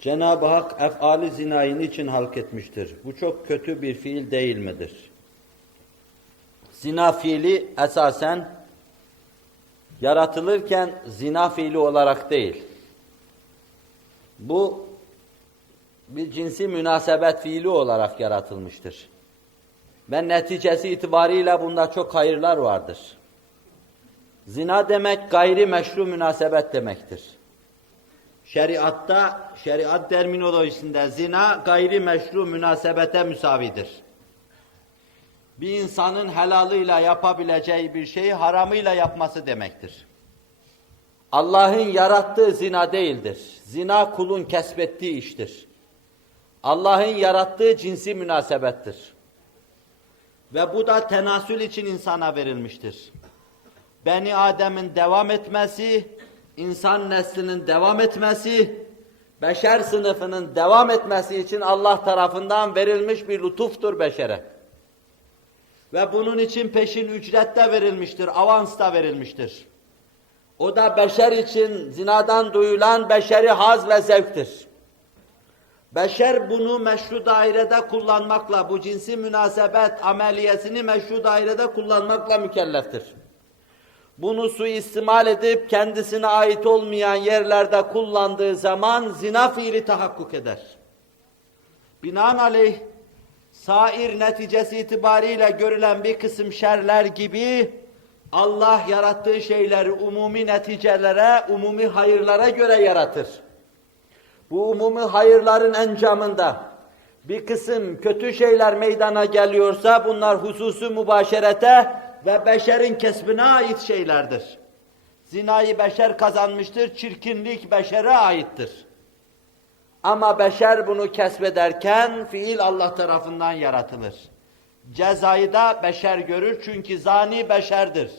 Cenab-ı Hak efali zinayı niçin halk etmiştir? Bu çok kötü bir fiil değil midir? Zina fiili esasen yaratılırken zina fiili olarak değil. Bu bir cinsi münasebet fiili olarak yaratılmıştır. Ve neticesi itibariyle bunda çok hayırlar vardır. Zina demek gayri meşru münasebet demektir. Şeriatta, şeriat terminolojisinde zina gayri meşru münasebete müsavidir. Bir insanın helalıyla yapabileceği bir şeyi haramıyla yapması demektir. Allah'ın yarattığı zina değildir. Zina kulun kesbettiği iştir. Allah'ın yarattığı cinsi münasebettir. Ve bu da tenasül için insana verilmiştir. Beni Adem'in devam etmesi, insan neslinin devam etmesi, beşer sınıfının devam etmesi için Allah tarafından verilmiş bir lütuftur beşere. Ve bunun için peşin ücret de verilmiştir, avans da verilmiştir. O da beşer için zinadan duyulan beşeri haz ve zevktir. Beşer bunu meşru dairede kullanmakla, bu cinsi münasebet ameliyesini meşru dairede kullanmakla mükelleftir. Bunu suistimal edip kendisine ait olmayan yerlerde kullandığı zaman zina fiili tahakkuk eder. Binaenaleyh sair neticesi itibariyle görülen bir kısım şerler gibi Allah yarattığı şeyleri umumi neticelere, umumi hayırlara göre yaratır. Bu umumi hayırların encamında bir kısım kötü şeyler meydana geliyorsa bunlar hususu mübaşerete ve beşerin kesbine ait şeylerdir. Zinayı beşer kazanmıştır, çirkinlik beşere aittir. Ama beşer bunu kesbederken fiil Allah tarafından yaratılır. Cezayı da beşer görür çünkü zani beşerdir.